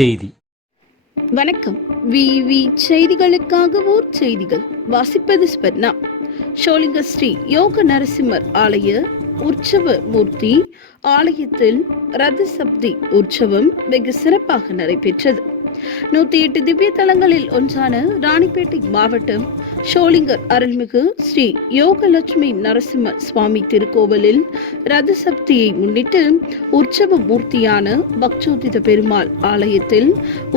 செய்தி. வணக்கம். விவி செய்திகளுக்காக ஊர் செய்திகள் வாசிப்பது ஸ்பர்ணா. ஷோலிங்க ஸ்ரீ யோக நரசிம்மர் ஆலய உற்சவ மூர்த்தி ஆலயத்தில் ரத சப்தி உற்சவம் வெகு சிறப்பாக நடைபெற்றது. 108 திவ்ய தலங்களில் ஒன்றான ராணிப்பேட்டை மாவட்டம் ஷோலிங்கர் அருள்மிகு ஸ்ரீ யோகலட்சுமி நரசிம்ம சுவாமி திருக்கோவிலில் ரத சப்தியை முன்னிட்டு உற்சவ மூர்த்தியான பக்ஜோதித பெருமாள் ஆலயத்தில்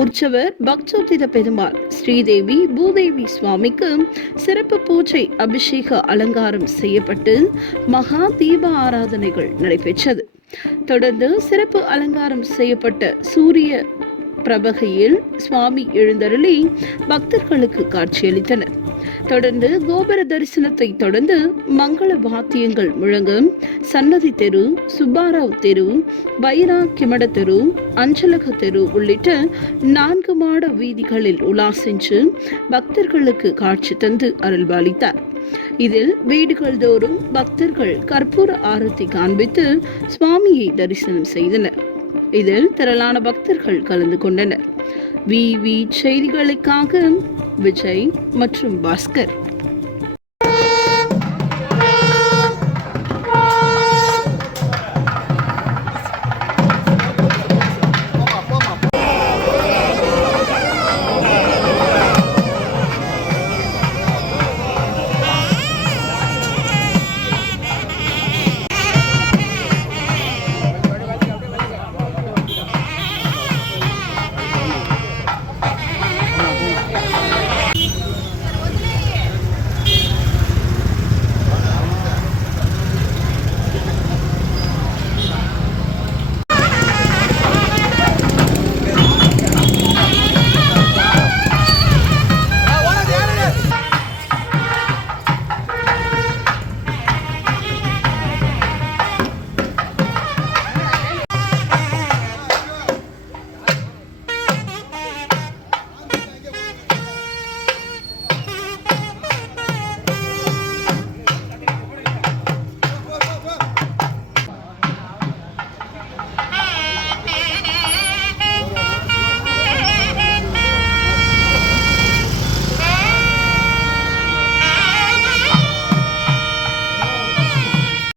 உற்சவர் பக்ஜோதித பெருமாள் ஸ்ரீதேவி பூதேவி சுவாமிக்கு சிறப்பு பூஜை அபிஷேக அலங்காரம் செய்யப்பட்டு மகா தீப ஆராதனைகள் நடைபெற்றது. தொடர்ந்து சிறப்பு அலங்காரம் செய்யப்பட்ட சூரிய பிரபகையில் சுவாமி எழுந்தருளி பக்தர்களுக்கு காட்சியளித்தனர். தொடர்ந்து கோபுர தரிசனத்தை தொடர்ந்து மங்கள வாத்தியங்கள் முழங்க சன்னதி தெரு, சுப்பாராவ் தெரு, பைரா கிமட தெரு, அஞ்சலக தெரு உள்ளிட்ட 4 மாட வீதிகளில் உலா சென்று பக்தர்களுக்கு காட்சி தந்து அருள்பாலித்தார். இதில் வீடுகள் தோறும் பக்தர்கள் கற்பூர ஆரத்தி காண்பித்து சுவாமியை தரிசனம் செய்தனர். இதில் திரளான பக்தர்கள் கலந்து கொண்டனர். விவி செய்திகளுக்காக விஜய் மற்றும் பாஸ்கர்.